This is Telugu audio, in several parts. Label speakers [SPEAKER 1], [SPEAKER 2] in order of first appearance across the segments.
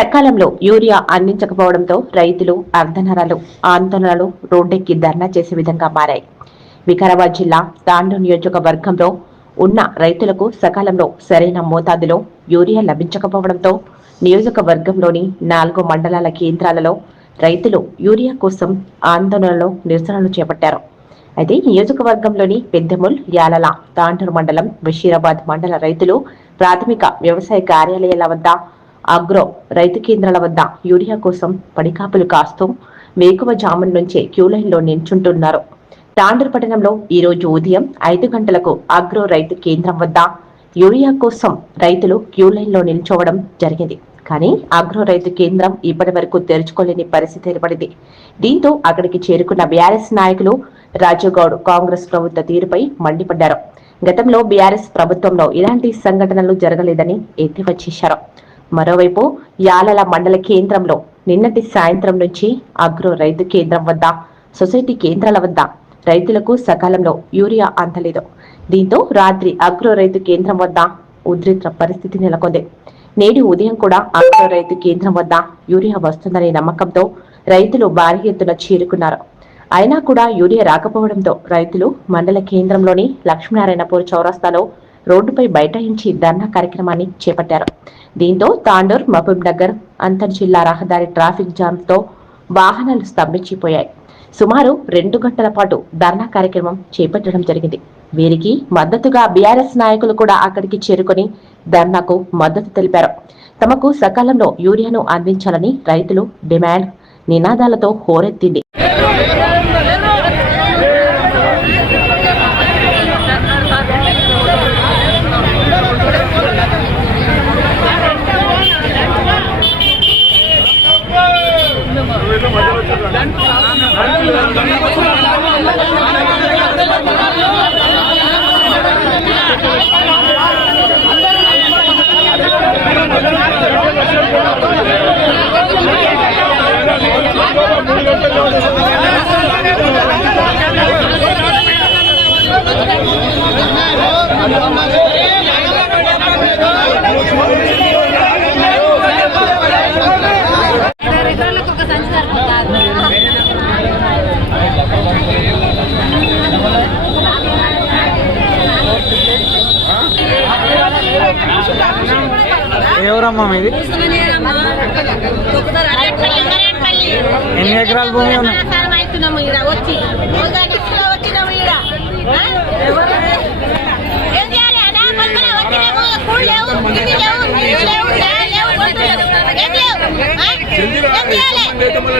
[SPEAKER 1] సకాలంలో యూరియా అందించకపోవడంతో రైతులు అర్ధనరాలు ఆందోళనలు రోడ్డెక్కి ధర్నా చేసే విధంగా మారాయి. వికారాబాద్ జిల్లా తాండు నియోజకవర్గంలో ఉన్న రైతులకు సకాలంలో సరైన మోతాదులో యూరియా లభించకపోవడంతో నియోజకవర్గంలోని నాలుగు మండలాల కేంద్రాలలో రైతులు యూరియా కోసం ఆందోళనలో నిరసనలు చేపట్టారు. అయితే నియోజకవర్గంలోని పెద్దముల్ యాలల తాండూరు మండలం బషీరాబాద్ మండల రైతులు ప్రాథమిక వ్యవసాయ కార్యాలయాల వద్ద అగ్రో రైతు కేంద్రాల వద్ద యూరియా కోసం పడికాపులు కాస్తూ వేకువ జామున్ నుంచే క్యూ లైన్లో నిల్చుంటున్నారు తాండూరు పట్టణంలో ఈ రోజు ఉదయం ఐదు గంటలకు అగ్రో రైతు కేంద్రం వద్ద యూరియా కోసం రైతులు క్యూ లైన్లో నిల్చోవడం జరిగింది. కానీ అగ్రో రైతు కేంద్రం ఇప్పటి వరకు తెరుచుకోలేని పరిస్థితి ఏర్పడింది. దీంతో అక్కడికి చేరుకున్న బీఆర్ఎస్ నాయకులు రాజుగౌడ్ కాంగ్రెస్ ప్రభుత్వ తీరుపై మండిపడ్డారు. గతంలో బీఆర్ఎస్ ప్రభుత్వంలో ఇలాంటి సంఘటనలు జరగలేదని ఎత్తివచ్చేశారు. మరోవైపు యాలల మండల కేంద్రంలో నిన్నటి సాయంత్రం నుంచి అగ్రో రైతు కేంద్రం వద్ద సొసైటీ కేంద్రాల వద్ద రైతులకు సకాలంలో యూరియా అందలేదు. దీంతో రాత్రి అగ్రో రైతు కేంద్రం వద్ద ఉద్రిక్త పరిస్థితి నెలకొంది. నేడు ఉదయం కూడా అగ్రో రైతు కేంద్రం వద్ద యూరియా వస్తుందనే నమ్మకంతో రైతులు భారీ ఎత్తున చేరుకున్నారు. అయినా కూడా యూరియా రాకపోవడంతో రైతులు మండల కేంద్రంలోని లక్ష్మీనారాయణపూర్ చౌరస్తాలో రోడ్డుపై బైఠాయించి ధర్నా కార్యక్రమాన్ని చేపట్టారు. దీంతో తాండూర్ మహబూబ్ నగర్ అంతర్ జిల్లా రహదారి ట్రాఫిక్ జామ్తో వాహనాలు స్తంభించిపోయాయి. సుమారు రెండు గంటల పాటు ధర్నా కార్యక్రమం చేపట్టడం జరిగింది. వీరికి మద్దతుగా బీఆర్ఎస్ నాయకులు కూడా అక్కడికి చేరుకొని ధర్నాకు మద్దతు తెలిపారు. తమకు సకాలంలో యూరియాను అందించాలని రైతులు డిమాండ్ నినాదాలతో హోరెత్తింది.
[SPEAKER 2] మూడు గంటల్లో
[SPEAKER 3] అమ్మా మీది ఎన్ని ఎకరాల భూమి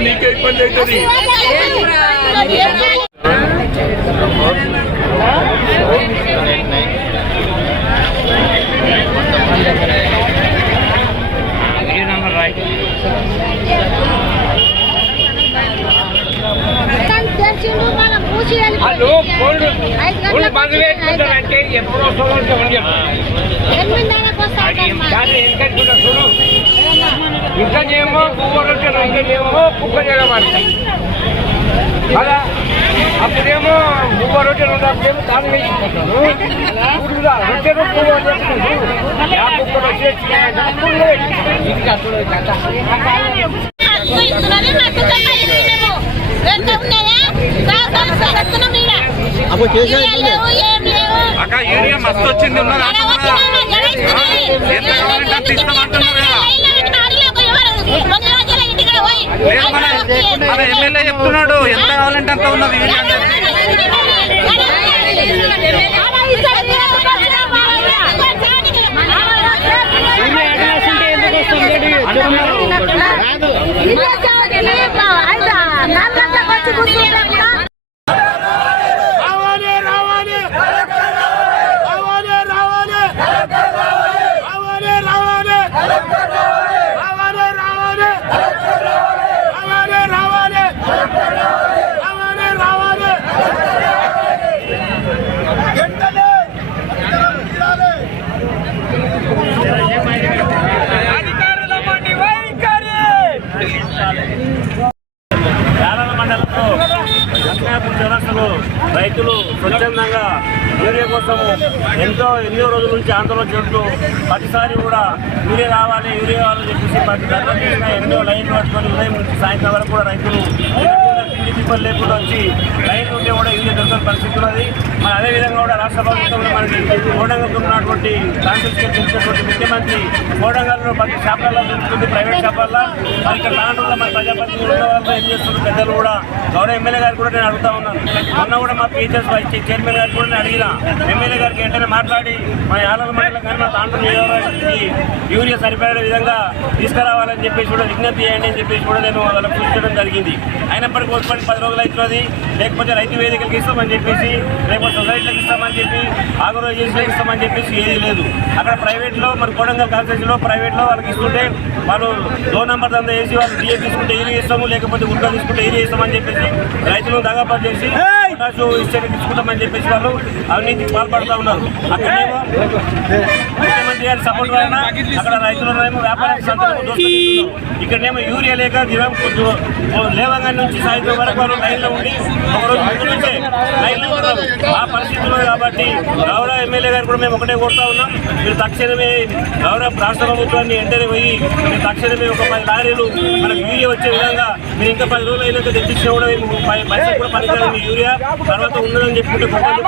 [SPEAKER 4] నీకే ఇబ్బంది అవుతుంది. వేసుకుంటారు అంటే ఎప్పుడో చూడండి ఇంత చూడు ఇంకనేమో గువ్వలు వచ్చారు ఇంకనేమో కుక్క జగమాడతాయి అలా అప్పుడేమో గువ్వ రొట్టె ఉన్నప్పుడేమో కాలు వేసుకుంటాను రొట్టె
[SPEAKER 2] రొట్టె కుక్కలు
[SPEAKER 5] అక్క యూరియా మస్తు వచ్చింది ఎంత కావాలంటే అంత ఇస్తామంటున్నారు ఎమ్మెల్యే చెప్తున్నాడు ఎంత కావాలంటే అంత ఉన్నది
[SPEAKER 6] అంటున్నారు ప్రాంతంలో నుంచి ప్రతిసారి కూడా యూరియా రావాలి యూరియా కావాలని చెప్పేసి ప్రతి ధర్నా ఎన్నో లైన్ పట్టుకొని ఉదయం నుంచి సాయంత్రం వరకు కూడా రైతులు తిండి తిప్పలు లేకుండా వచ్చి లైన్ ఉంటే కూడా యూరియా దొరకని పరిస్థితి ఉన్నది. మరి అదేవిధంగా కూడా రాష్ట్ర ప్రభుత్వంలో మనకి కోడంగల్ ఉన్నటువంటి కాంగ్రెస్ తెలిసినటువంటి ముఖ్యమంత్రి కోడంగల్లో ప్రతి షాపులలో దొరుకుతుంది ప్రైవేట్ షాపులలో. మరి ఇక్కడ లాండ్లో మన ప్రజాప్రతినిధులు ఉన్న ఏం చేస్తున్నారు? పెద్దలు కూడా గౌరవ ఎమ్మెల్యే గారు కూడా నేను అడుగుతా ఉన్నాను మొన్న కూడా మా పిహెచ్ఎస్ వైస్ చైర్మన్ గారు కూడా నేను అడిగిన. ఎమ్మెల్యే గారికి వెంటనే మాట్లాడి మన యాలల మండలం కానీ మా తాండ్రు యూరియా సరిపడే విధంగా తీసుకురావాలని చెప్పేసి కూడా విజ్ఞప్తి చేయండి అని చెప్పేసి కూడా నేను వాళ్ళకి చూపించడం జరిగింది. అయినప్పటికీ వారానికి పది రోజులు అవుతుంది లేకపోతే రైతు వేదికలకు ఇస్తామని చెప్పేసి లేకపోతే సొసైటీలకు ఇస్తామని చెప్పి ఆర్గనైజేషన్లకు ఇస్తామని చెప్పేసి ఏది లేదు. అక్కడ ప్రైవేట్లో మరి కోడంగల్ కాన్స్టిట్యూషన్లో ప్రైవేట్లో వాళ్ళకి ఇస్తుంటే వాళ్ళు లో నెంబర్ దందా వేసి వాళ్ళు డిఏ తీసుకుంటే ఏరియా ఇస్తాము లేకపోతే ఉద్యోగం తీసుకుంటే ఏరియా ఇస్తామని చెప్పేసి రైతులను దగాపాటు చేసి పొటాషు ఇస్తే తీసుకుంటామని చెప్పేసి వాళ్ళు అవినీతికి పాల్పడుతూ ఉన్నారు. అక్కడేమో ముఖ్యమంత్రి గారి సపోర్ట్ వలన అక్కడ రైతులనేమో వ్యాపార ఇక్కడనేమో యూరియా లేక దినం కొంచెం లేవంగా నుంచి సాయంత్రం వరకు వాళ్ళు లైన్లో ఉండి ఒక ఉన్నాం ఆ పరిస్థితుల్లో కాబట్టి గౌరవ ఎమ్మెల్యే గారు కూడా మేము ఒకటే కోరుతా ఉన్నాం మీరు తక్షణమే గౌరవ రాష్ట్ర ప్రభుత్వాన్ని వెంటనే పోయి మీరు తక్షణమే ఒక పది లారీలు మనకు యూరియా వచ్చే విధంగా మీరు ఇంకా పది రోజులు అయినాక తెప్పించినా కూడా మేము పై- పైసలు కూడా పనికిరాదు యూరియా తర్వాత ఉన్నదని చెప్పుకుంటే కాదు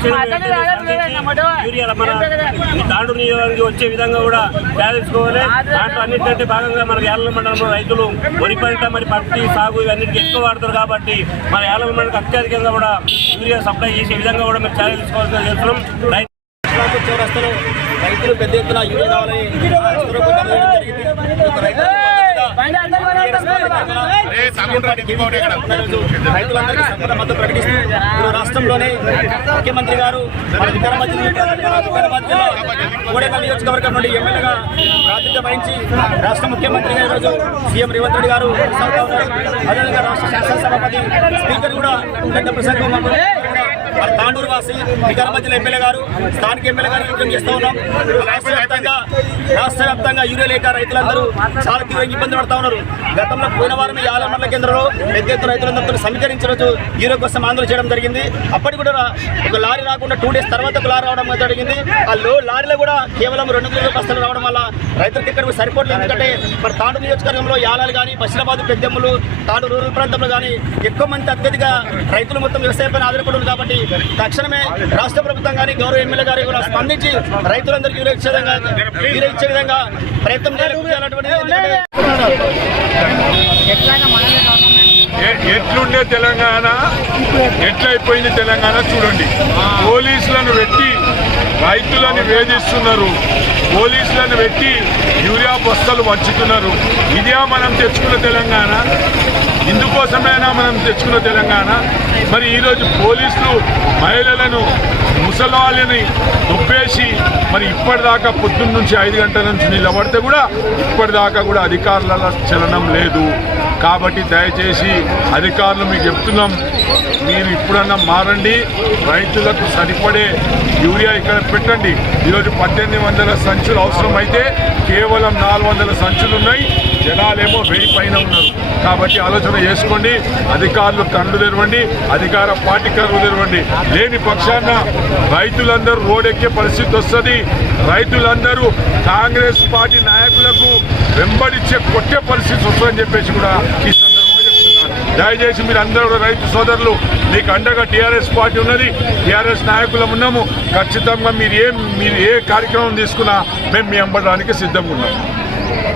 [SPEAKER 6] తక్షణమే వెంటనే స్పందించి యూరియా మన ఈ తాండు నియోజకవర్గానికి వచ్చే విధంగా కూడా తయారించుకోవాలి దాంట్లో అన్నింటికంటే భాగంగా మన యాలల మండలంలో రైతులు వరి పంట మరి పత్తి సాగు ఇవన్నిటికీ ఎక్కువ వాడతారు కాబట్టి మన యాలల మండలికి అత్యధికంగా కూడా యూరియా సప్లై చేసే విధంగా కూడా మేము చర్యలు తీసుకోవాల్సిన చేస్తున్నాం.
[SPEAKER 7] రైతులు పెద్ద ఎత్తున యూరియా కావాలని రైతులకు ధర్నా చేయడం జరిగింది. ఈ యొక్క రైతులకు ఈరోజు రైతులందరికీ సంపద మద్దతు ప్రకటిస్తూ రాష్ట్రంలోనే ముఖ్యమంత్రి గారు మన కోడేకల్ నియోజకవర్గం నుండి ఎమ్మెల్యేగా ప్రాతినిధ్యం వహించి రాష్ట్ర ముఖ్యమంత్రిగా ఈరోజు సీఎం రేవంత్ రెడ్డి గారు అదేవిధంగా రాష్ట్ర శాసనసభాపతి స్పీకర్ కూడా పెద్ద ప్రసంగం మాకు మన తాండూరు వాసి వికారాబాద్ ఎమ్మెల్యే గారు స్థానిక ఎమ్మెల్యే గారు విజ్ఞప్తి చేస్తూ ఉన్నాం. రాష్ట్ర వ్యాప్తంగా రాష్ట్ర వ్యాప్తంగా యూరియా లేక రైతులందరూ చాలా తీవ్రంగా ఇబ్బంది పడతా ఉన్నారు. గతంలో పోయిన వారం ఈ కేంద్రంలో పెద్ద ఎత్తున రైతులందరితో సమీకరించిన రోజు యూరియా కోసం ఆందోళన చేయడం జరిగింది. అప్పటికి కూడా ఒక లారీ రాకుండా టూ డేస్ తర్వాత ఒక లారీ రావడం జరిగింది. ఆ లో లారీలో కూడా కేవలం రెండు వేల బస్తాలు రావడం వల్ల రైతులకు ఇక్కడ సరిపోవట్లేదు. ఎందుకంటే మరి తాండూరు నియోజకవర్గంలో యాలాలు కానీ బషీరాబాద్ పెద్దెమ్మలు తాడు రూరల్ ప్రాంతంలో కానీ ఎక్కువ మంది అత్యధిక రైతులు మొత్తం వ్యవసాయం పైన ఆధారపడి కాబట్టి తక్షణమే రాష్ట్ర ప్రభుత్వం కానీ గౌరవ ఎమ్మెల్యే గారు కూడా స్పందించి రైతులందరికీ ఇచ్చే విధంగా ఇచ్చే విధంగా ప్రయత్నం
[SPEAKER 8] ఎట్లుండే తెలంగాణ? ఎట్లయిపోయింది తెలంగాణ చూడండి. పోలీసులను పెట్టి రైతులను వేధిస్తున్నారు. పోలీసులను పెట్టి యూరియా బస్తలు పంచుతున్నారు. ఇదే మనం తెచ్చుకున్న తెలంగాణ. ఇందుకోసమైనా మనం తెచ్చుకున్న తెలంగాణ. మరి ఈరోజు పోలీసులు మహిళలను ముసలాళ్ళని దుబ్బేసి మరి ఇప్పటిదాకా పొద్దున్న నుంచి ఐదు గంటల నుంచి నిలబడితే కూడా ఇప్పటిదాకా కూడా అధికారుల చలనం లేదు. కాబట్టి దయచేసి అధికారులు మీకు చెప్తున్నాం. మీరు ఇప్పుడన్నా మారండి రైతులకు సరిపడే యూరియా ఇక్కడ పెట్టండి. ఈరోజు పద్దెనిమిది వందల సంచులు అవసరమైతే కేవలం నాలుగు వందల సంచులు ఉన్నాయి. జనాలేమో వెయ్యి పైన ఉన్నారు. కాబట్టి ఆలోచన చేసుకోండి అధికారులు కళ్ళు తెరవండి అధికార పార్టీ కళ్ళు తెరవండి. లేని పక్షాన రైతులందరూ రోడెక్కే పరిస్థితి వస్తుంది. రైతులందరూ కాంగ్రెస్ పార్టీ నాయకులకు వెంబడిచ్చే కొట్టే పరిస్థితి వస్తుందని చెప్పేసి కూడా ఈ సందర్భంగా దయచేసి మీరు అందరూ రైతు సోదరులు మీకు అండగా టీఆర్ఎస్ పార్టీ ఉన్నది టీఆర్ఎస్ నాయకులం ఉన్నాము. ఖచ్చితంగా మీరు ఏం మీరు ఏ కార్యక్రమం తీసుకున్నా మేము మీ అంబడానికి సిద్ధంగా ఉన్నాము